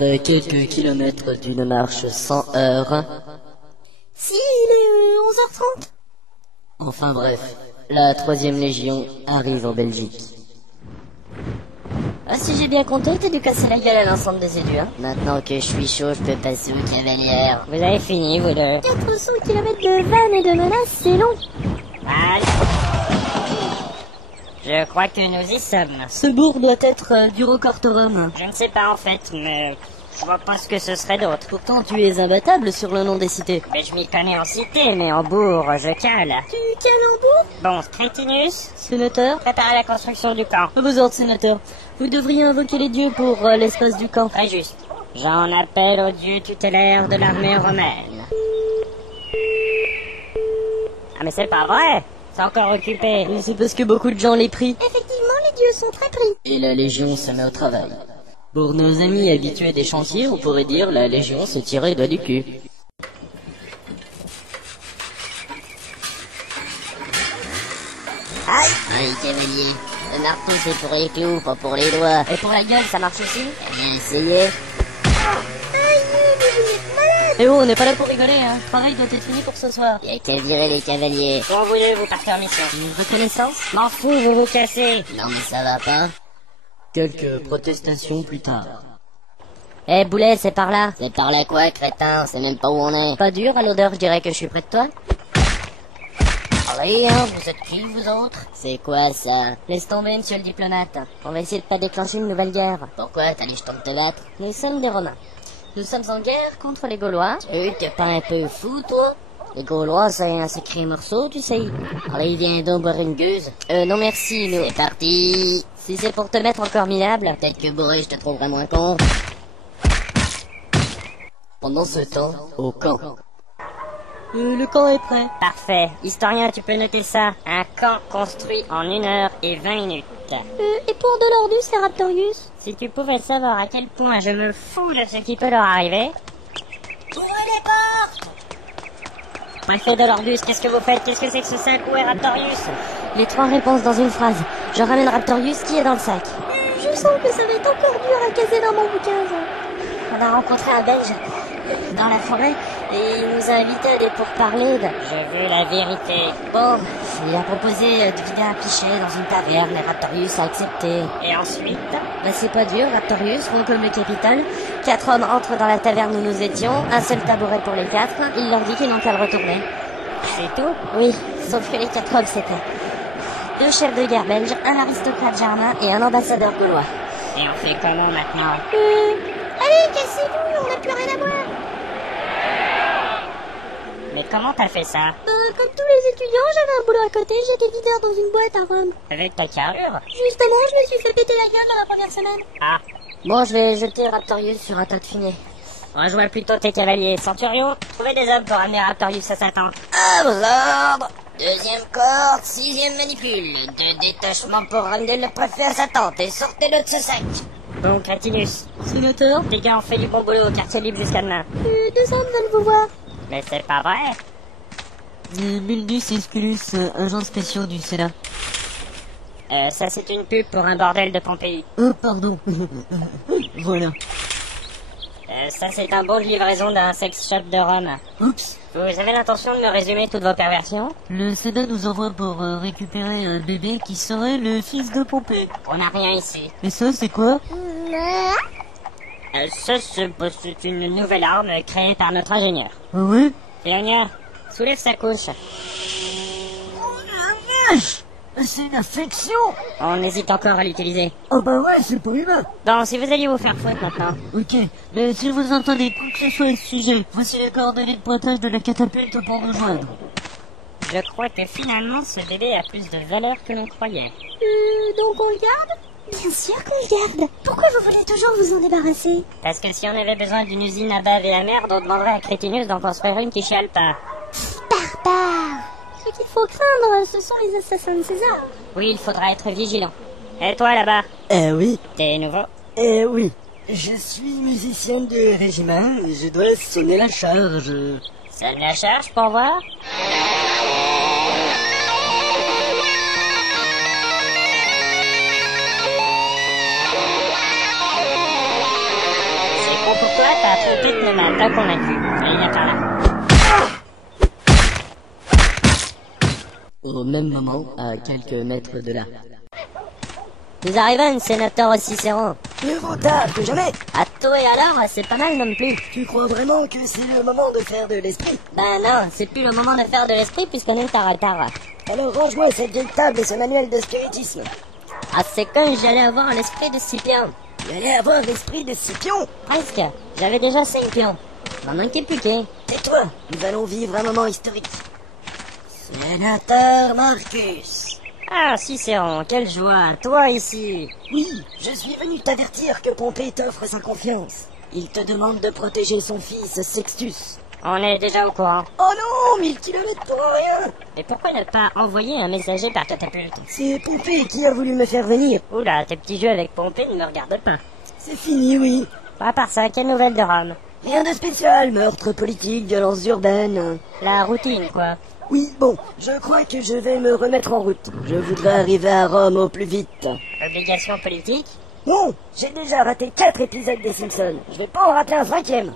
Après quelques kilomètres d'une marche sans heurts... Si, il est 11h30. Enfin bref, la 3e Légion arrive en Belgique. Ah, si j'ai bien compté, t'as dû casser la gueule à l'ensemble des élus, hein. Maintenant que je suis chaud, je peux passer aux cavalières. Vous avez fini, vous deux. 400 km de vannes et de menaces, c'est long. Allez. Je crois que nous y sommes. Ce bourg doit être du Rocortorum. Je ne sais pas en fait, mais je vois pas ce que ce serait d'autre. Pourtant tu es imbattable sur le nom des cités. Mais je m'y connais en cité, mais en bourg, je cale. Tu cales en bourg? Bon, Crétinus, Sénateur, préparez la construction du camp. à vos ordres, sénateur. Vous devriez invoquer les dieux pour l'espace du camp. Très juste. J'en appelle au dieu tutélaire de l'armée romaine. Ah mais c'est pas vrai. C'est encore occupé. Mais c'est parce que beaucoup de gens les prient. Effectivement, les dieux sont très pris. Et la Légion se met au travail. Pour nos amis habitués des chantiers, on pourrait dire la Légion se tirait les doigts du cul. Aïe. Aïe, cavalier. Le marteau, c'est pour les clous, pas pour les doigts. Et pour la gueule, ça marche aussi? Eh bien, essayez. Aïe, mais vous êtes malade. Eh oh, on n'est pas là pour rigoler, hein. Le travail doit être fini pour ce soir. Y a qu'à virer les cavaliers. Bon, vous deux, vous partez en mission. Une reconnaissance? M'en fous, vous vous cassez. Non, mais ça va pas. Quelques protestations plus tard. Eh, Boulet, c'est par là. C'est par là quoi, crétin? On sait même pas où on est. Pas dur à l'odeur, je dirais que je suis près de toi. Allez, hein, vous êtes qui, vous autres? C'est quoi, ça? Laisse tomber, monsieur le diplomate. On va essayer de pas déclencher une nouvelle guerre. Pourquoi? T'as les jetons de te battre? Nous sommes des Romains. Nous sommes en guerre contre les Gaulois. T'es pas un peu fou, toi? Les Gaulois, c'est un sacré morceau, tu sais. Allez, viens donc boire une gueuse. Non merci, nous. C'est parti. Si c'est pour te mettre encore minable. Peut-être que bourré, je te trouverai moins con. Pendant ce temps, au camp. Le camp est prêt. Parfait. Historien, tu peux noter ça. Un camp construit en 1h20. Et pour Dolordus et Raptorius? Si tu pouvais savoir à quel point je me fous de ce qui peut leur arriver. Ouvrez les portes! Préfet Dolordus, qu'est-ce que vous faites? Qu'est-ce que c'est que ce sac? Où est Raptorius? Les 3 réponses dans une phrase. Je ramène Raptorius qui est dans le sac. Je sens que ça va être encore dur à caser dans mon bouquin, ça. On a rencontré un Belge dans la forêt et il nous a invités à des pourparlers de... Je veux la vérité. Bon, il a proposé de vider un pichet dans une taverne et Raptorius a accepté. Et ensuite? Bah c'est pas dur, Raptorius rond comme le capitaine. 4 hommes entrent dans la taverne où nous étions, un seul tabouret pour les 4. Il leur dit qu'ils n'ont qu'à le retourner. C'est tout? Oui, sauf que les 4 hommes c'était 2 chefs de guerre belges, un aristocrate germain et un ambassadeur gaulois. Et on fait comment maintenant? Allez, cassez-vous, on n'a plus rien à boire. Mais comment t'as fait ça? Comme tous les étudiants, j'avais un boulot à côté, j'étais videur dans une boîte à Rome. Avec ta carrure? Justement, je me suis fait péter la gueule dans la première semaine. Ah. Bon, je vais jeter Raptorius sur un tas de fumier. Rejoins plutôt tes cavaliers. Centurion, trouvez des hommes pour amener Raptorius à sa tente. À vos ordres. 2e corde, 6e manipule. 2 détachements pour ramener le préfet à sa tente et sortez-le de ce sac. Bon, Crétinus. Sénateur? Les gars ont fait du bon boulot au quartier libre jusqu'à demain. 2 hommes veulent vous voir. Mais c'est pas vrai. Mundus Esculus, agents spéciaux du Sénat. Ça c'est une pub pour un bordel de Pompéi. Oh, pardon. Voilà. Ça c'est un bon de livraison d'un sex shop de Rome. Oups. Vous avez l'intention de me résumer toutes vos perversions? Le Sénat nous envoie pour récupérer un bébé qui serait le fils de Pompée. On n'a rien ici. Et ça, c'est quoi? Ça c'est une nouvelle arme créée par notre ingénieur. Ah ouais? Pionnier, soulève sa couche. Oh la vache! C'est une infection! On hésite encore à l'utiliser. Oh bah ouais, c'est pas humain! Bon, si vous alliez vous faire foutre maintenant. Ok, mais si vous entendez quoi que ce soit à ce sujet, voici les coordonnées de pointage de la catapulte pour nous joindre. Je crois que finalement ce bébé a plus de valeur que l'on croyait. Donc on le garde? Bien sûr qu'on le garde. Pourquoi vous voulez toujours vous en débarrasser? Parce que si on avait besoin d'une usine à bave et à merde, on demanderait à Crétinus d'en construire une qui chiale pas. Barbare. Ce qu'il faut craindre, ce sont les assassins de César. Oui, il faudra être vigilant. Et toi là-bas, Oui. t'es nouveau? Oui. Je suis musicien de régiment, je dois sonner la charge. Sonne la charge pour voir? T'as convaincu. Allez, viens par là. Au même moment, à quelques mètres de là. Nous arrivons, sénateur Cicéron. Mieux vaut tard que jamais. À toi et alors, c'est pas mal non plus. Tu crois vraiment que c'est le moment de faire de l'esprit? Ben non, c'est plus le moment de faire de l'esprit puisqu'on est en retard. Alors range-moi cette vieille table et ce manuel de spiritisme. Ah, c'est quand j'allais avoir l'esprit de Scipion. Tu allais avoir l'esprit de Scipion. Presque. J'avais déjà 5 pions. M'en manquait plus qu'un. Tais-toi, nous allons vivre un moment historique. Sénateur Marcus. Ah, Cicéron, quelle joie. Toi ici. Oui, je suis venu t'avertir que Pompée t'offre sa confiance. Il te demande de protéger son fils Sextus. On est déjà au courant. Oh non, 1000 kilomètres pour rien. Et pourquoi ne pas envoyer un messager par catapulte? C'est Pompée qui a voulu me faire venir. Oula, tes petits jeux avec Pompée ne me regardent pas. C'est fini, oui. À part ça, quelle nouvelle de Rome? Rien de spécial, meurtre politique, violence urbaine. La routine, quoi. Oui, bon, je crois que je vais me remettre en route. Je voudrais arriver à Rome au plus vite. Obligation politique? Non, j'ai déjà raté 4 épisodes des Simpsons. Je vais pas en rater un 5e.